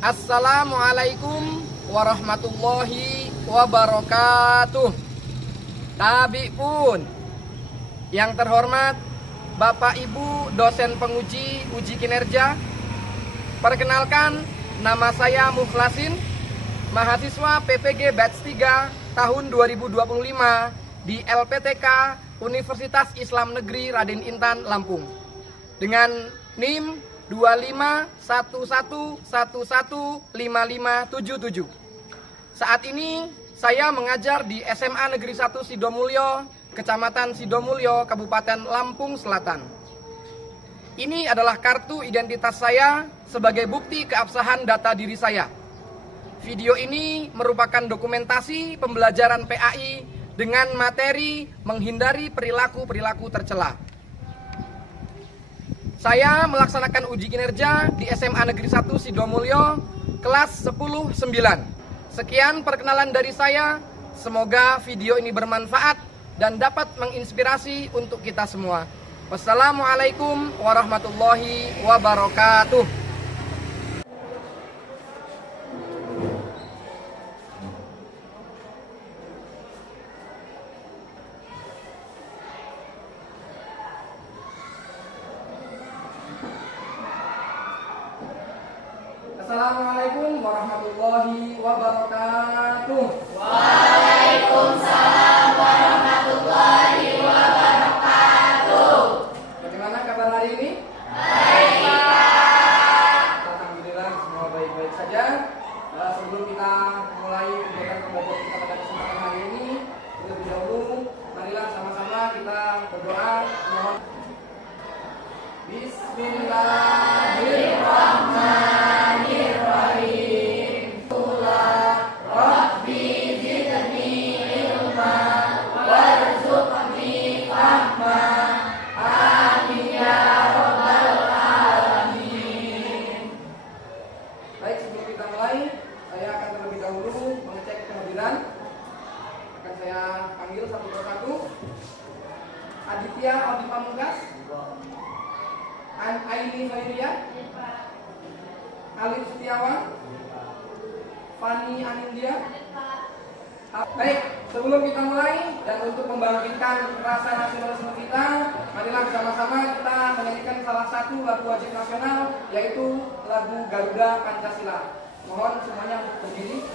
Assalamualaikum warahmatullahi wabarakatuh. Tabi pun yang terhormat Bapak Ibu dosen penguji uji kinerja, perkenalkan nama saya Mukhlasin, mahasiswa PPG Batch 3 tahun 2025 di LPTK Universitas Islam Negeri Raden Intan, Lampung, dengan NIM 2511115577. Saat ini saya mengajar di SMA Negeri 1 Sidomulyo, Kecamatan Sidomulyo, Kabupaten Lampung Selatan. Ini adalah kartu identitas saya sebagai bukti keabsahan data diri saya. Video ini merupakan dokumentasi pembelajaran PAI dengan materi menghindari perilaku-perilaku tercela. Saya melaksanakan uji kinerja di SMA Negeri 1 Sidomulyo kelas 10-9. Sekian perkenalan dari saya. Semoga video ini bermanfaat dan dapat menginspirasi untuk kita semua. Wassalamualaikum warahmatullahi wabarakatuh. Assalamualaikum warahmatullahi wabarakatuh. Waalaikumsalam warahmatullahi wabarakatuh. Bagaimana kabar hari ini? Baik, Pak. Alhamdulillah, semua baik-baik saja. Sebelum kita mulai kegiatan pembelajaran kita pada kesempatan hari ini, terlebih dahulu marilah sama-sama kita berdoa. Mohon. Bismillahirrahmanirrahim. Rabbi zidni ilma warzuqni fahma. Amin ya rabbal alamin. Baik, sebelum kita mulai, saya akan terlebih dahulu mengecek kehadiran. Akan saya panggil satu persatu. Aditya Adi Pamungkas, Aini Khairia, Alif Setiawan, Fani Anindya. Baik, sebelum kita mulai dan untuk membangkitkan rasa nasionalisme kita, marilah bersama-sama kita menyanyikan salah satu lagu wajib nasional, yaitu lagu Garuda Pancasila. Mohon semuanya untuk berdiri.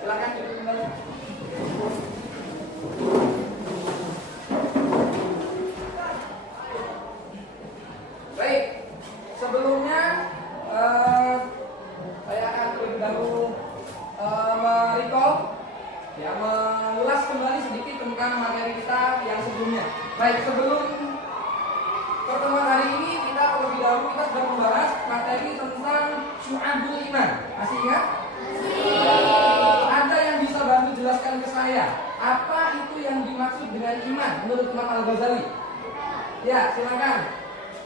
Silakan duduk kembali. Baik, sebelumnya saya akan terlebih dahulu mengulas kembali sedikit tentang materi kita yang sebelumnya. Baik, sebelum pertemuan hari ini kita terlebih dahulu kita sudah membahas materi tentang syu'abul iman. Masih ingat? Ada yang bisa bantu jelaskan ke saya apa itu yang dimaksud dengan iman menurut Imam Al-Ghazali? Ya, silakan.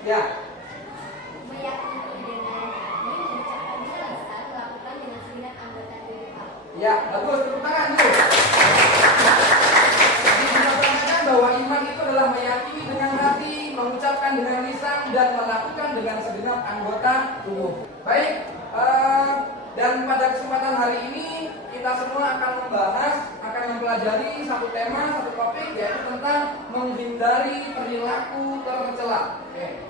Ya. Meyakini dengan yakni, mengucapkan dengan lisan, melakukan dengan segenap anggota tubuh. Ya, bagus, tepuk tangan dulu. Jadi kita katakan bahwa iman itu adalah meyakini dengan hati, mengucapkan dengan lisan, dan melakukan dengan segenap anggota tubuh. Baik, dan pada kesempatan hari ini kita semua akan mempelajari satu tema, satu topik, yaitu tentang menghindari perilaku tercela. Oke.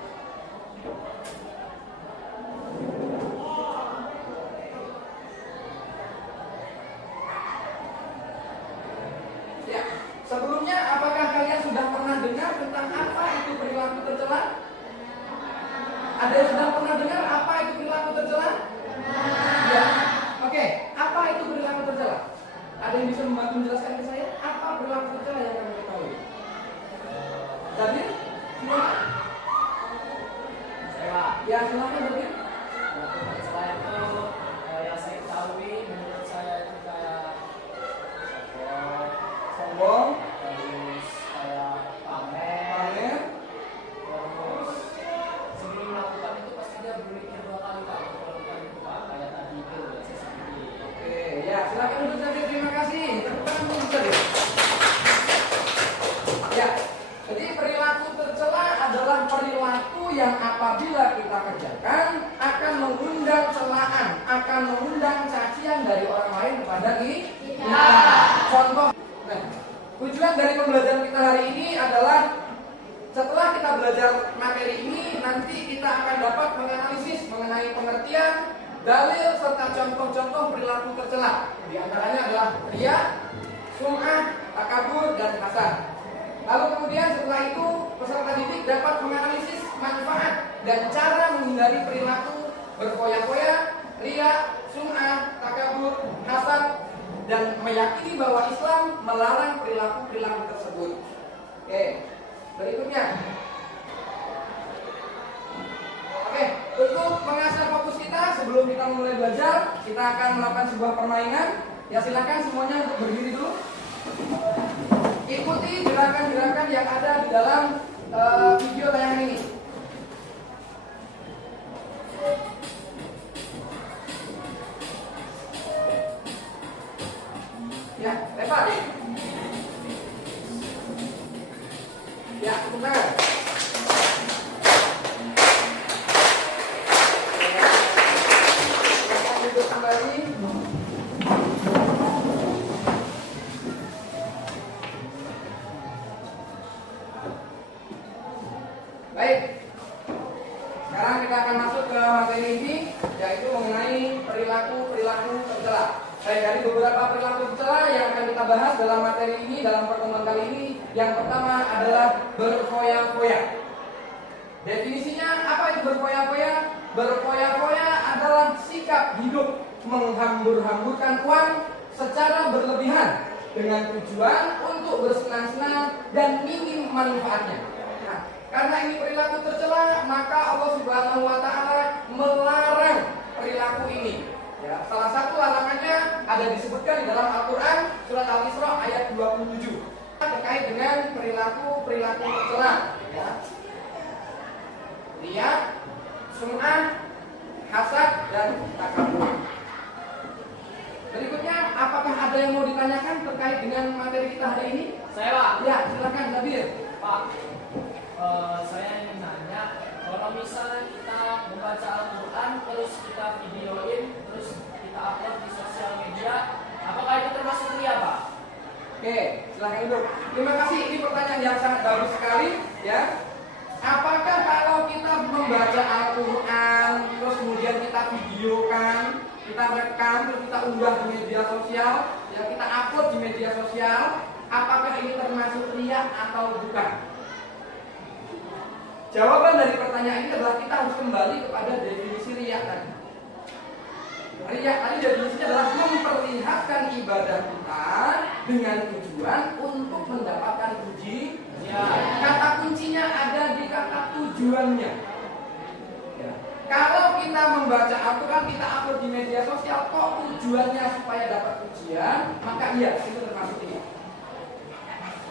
Ya, sebelumnya apakah kalian sudah pernah dengar tentang apa itu perilaku tercela? Ada yang sudah pernah dengar apa itu perilaku tercela? Ya. Oke, apa itu perilaku tercela? Ada yang bisa membantu menjelaskan ke saya apa perilaku tercela yang kalian ketahui? Tadi? Silakan. Ya, silakan Bapak. Selain itu dan celaan akan mengundang cacian dari orang lain kepada kita. Contoh, nah, tujuan dari pembelajaran kita hari ini adalah setelah kita belajar materi ini, nanti kita akan dapat menganalisis mengenai pengertian, dalil, serta contoh-contoh perilaku tercela. Di antaranya adalah riya, sum'ah, takabur, dan hasad. Lalu kemudian setelah itu peserta didik dapat menganalisis manfaat dan cara menghindari perilaku berfoya-foya, riya, sum'ah, takabur, hasad, dan meyakini bahwa Islam melarang perilaku-perilaku tersebut. Oke, berikutnya. Oke, untuk mengasah fokus kita sebelum kita mulai belajar, kita akan melakukan sebuah permainan. Ya, silakan semuanya untuk berdiri dulu. Ikuti gerakan-gerakan yang ada di dalam video tayangan ini. Ya, lepas. Ya, tepuk tangan. Duduk kembali. Baik. Sekarang kita akan masuk ke materi ini, yaitu mengenai perilaku-perilaku tercela. Baik, dari beberapa perilaku tercela yang akan kita bahas dalam materi ini, dalam pertemuan kali ini, yang pertama adalah berfoya-foya. Definisinya apa itu berfoya-foya? Berfoya-foya adalah sikap hidup menghambur-hamburkan uang secara berlebihan dengan tujuan untuk bersenang-senang dan minim manfaatnya. Nah, karena ini perilaku tercela, maka Allah Subhanahu wa taala melarang perilaku ini. Ya, salah satu larangannya ada disebutkan di dalam Al-Qur'an surat Al-Isra ayat 27 terkait dengan perilaku tercela, ya. Riya, sum'ah, hasad, dan takabur. Berikutnya, apakah ada yang mau ditanyakan terkait dengan materi kita hari ini? Saya, Pak. Ya, silakan Zabir. Pak, saya ingin nanya, kalau misalnya kita membaca Al-Quran, terus kita videoin, terus kita upload di sosial media, apakah itu termasuk riya, Pak? Oke, silakan duduk. Terima kasih, ini pertanyaan yang sangat bagus sekali, ya. Apakah kalau kita membaca Al-Quran, terus kemudian kita videokan, kita rekam, terus kita unggah di media sosial, ya, kita upload di media sosial, apakah ini termasuk riya atau bukan? Jawaban dari pertanyaan ini adalah kita harus kembali kepada definisi riya tadi. Riya tadi definisinya adalah memperlihatkan ibadah kita dengan tujuan untuk mendapatkan puji. Ya. Kata kuncinya ada di kata tujuannya. Ya. Kalau kita membaca Al-Quran, kita upload di media sosial, kok tujuannya supaya dapat pujian, maka iya, itu termasuk ini.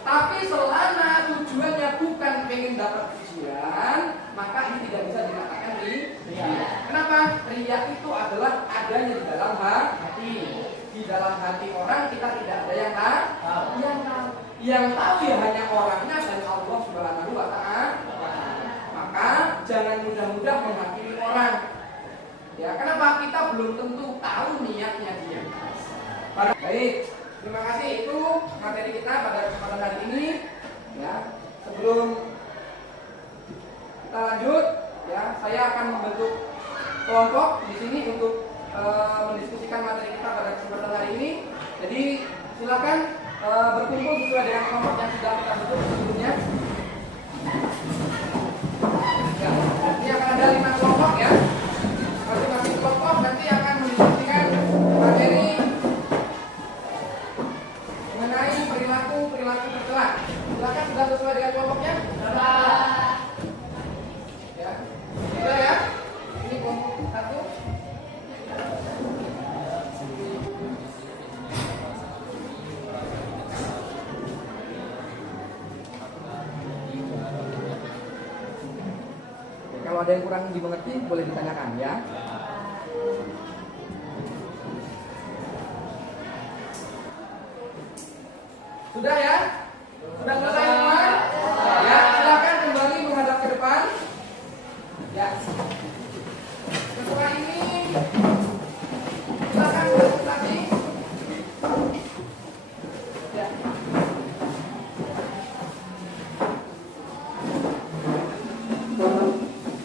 Tapi selama tujuannya bukan pengen dapat pujian, maka ini tidak bisa dikatakan riya. Kenapa? Riya itu adalah adanya di dalam hati. Di dalam hati orang kita tidak ada yang tahu. Yang tahu ya hanya orangnya dan Allah Subhanahu wa taala. Maka jangan mudah-mudah menghakimi orang. Ya, kenapa? Kita belum tentu tahu niatnya dia. Baik, terima kasih, itu materi kita pada kesempatan hari ini. Ya, sebelum kita lanjut, ya, saya akan membentuk kelompok di sini untuk mendiskusikan materi kita pada kesempatan hari ini. Jadi silakan berkumpul sesuai dengan kelompok yang sudah kita bentuk sebelumnya. Ya, ini akan ada 5 kelompok, ya. Masing-masing kelompok nanti akan mendiskusikan materi mengenai perilaku tercela. Silakan sudah sesuai dengan kelompoknya. Ya, sudah ya. Ini kelompok 1. Kalau ada yang kurang dimengerti boleh ditanyakan, ya. Sudah ya? Sudah selesai semua? Ya, silakan kembali menghadap ke depan. Ya. Setelah ini Silakan presentasi. Ya.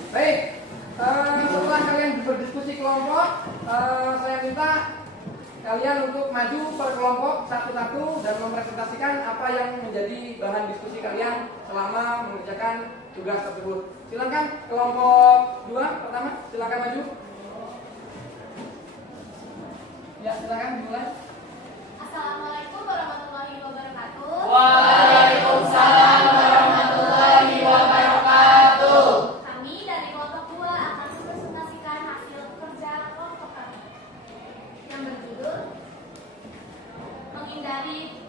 Baik, setelah kalian berdiskusi kelompok, saya minta kalian untuk maju per kelompok satu-satu dan mempresentasikan apa yang menjadi bahan diskusi kalian selama mengerjakan tugas tersebut. Silakan kelompok 2 pertama, silakan maju. Ya, silakan dimulai. Assalamualaikum warahmatullahi wabarakatuh. Waalaikumsalam warahmatullahi wabarakatuh. Kami dari kelompok 2 akan mempresentasikan hasil kerja kelompok kami yang berjudul menghindari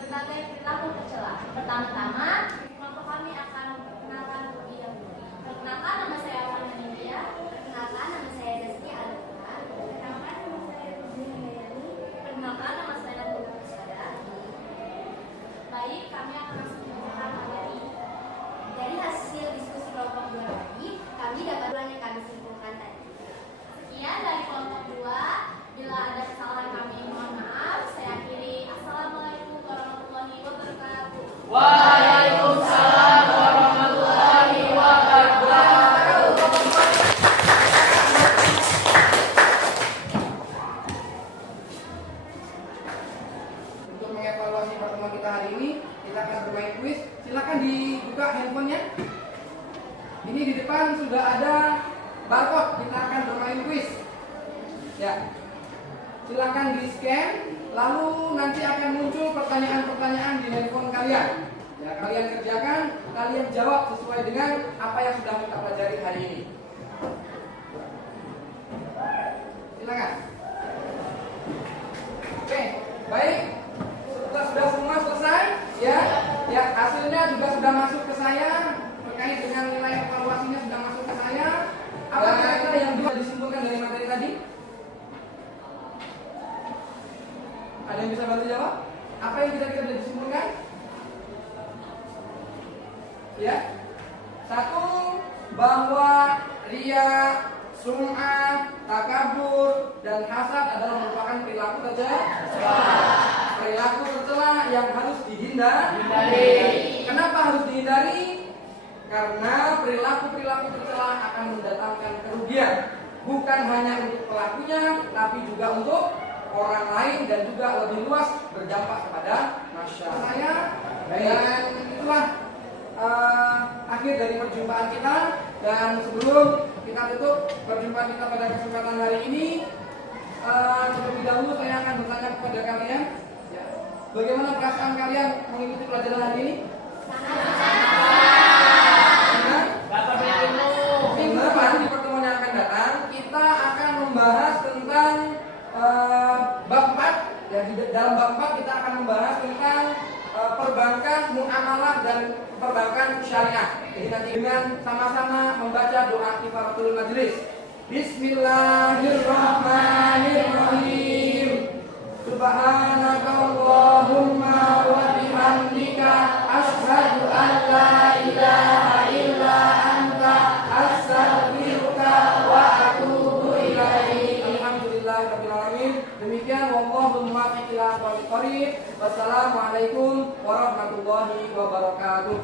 berbagai perilaku tercela. Pertama-tama, kelompok kami akan memperkenalkan terlebih dahulu. Perkenalkan, nama saya Alvana Nindya. Perkenalkan, nama saya Zaskia Alvana. Perkenalkan, nama saya Ruzini Mayani. Perkenalkan, nama saya Nurul Sada. Baik, kami akan langsung membacakan materi. Dari hasil diskusi kelompok 2 tadi, kami dapat yang kami simpulkan tadi. Sekian dari kelompok 2. Bila ada kesalahan kami mohon maaf. Saya akhiri. Assalamualaikum warahmatullahi wabarakatuh. Waalaikumsalam warahmatullahi wabarakatuh. Untuk mengevaluasi pertemuan kita hari ini, kita akan bermain kuis. Silakan dibuka handphonenya. Ini di depan sudah ada barcode. Kita akan bermain kuis. Ya, silakan di scan. Lalu nanti akan muncul pertanyaan-pertanyaan di handphone kalian. Ya, kalian kerjakan, kalian jawab sesuai dengan apa yang sudah kita pelajari hari ini. Silakan. Oke, baik. Sudah semua selesai, ya. Ya, hasilnya juga sudah masuk ke saya. Terkait dengan nilai evaluasinya sudah masuk ke saya. Apa kira-kira yang bisa disimpulkan dari materi tadi? Ada yang bisa bantu jawab? Apa yang kira-kira bisa disimpulkan? Ya. Satu, bahwa ria, sum'ah, takabur, dan hasad adalah merupakan perilaku tercela. Perilaku tercela yang harus dihindari. Kenapa harus dihindari? Karena perilaku-perilaku tercela akan mendatangkan kerugian. Bukan hanya untuk pelakunya, tapi juga untuk orang lain dan juga lebih luas berdampak kepada masyarakat. Saya dan itulah akhir dari perjumpaan kita. Dan sebelum kita tutup perjumpaan kita pada kesempatan hari ini, terlebih dahulu saya akan bertanya kepada kalian, ya, bagaimana perasaan kalian mengikuti pelajaran hari ini? Minggu depan di pertemuan yang akan datang kita akan membahas tentang bab 4. Ya, dalam bab 4 kita akan membahas tentang perbankan muamalah dan perbankan syariah. Jadi nanti dengan sama-sama membaca doa kifaratul majlis. Bismillahirrahmanirrahim. Subhanakallahumma wa bihamdika asyhadu an la ilaha illa anta astaghfiruka wa atubu ilaik. Alhamdulillahirabbil alamin. Demikian wallahu muwaffiq ila aqwamit thoriq. Wassalamualaikum warahmatullahi wabarakatuh.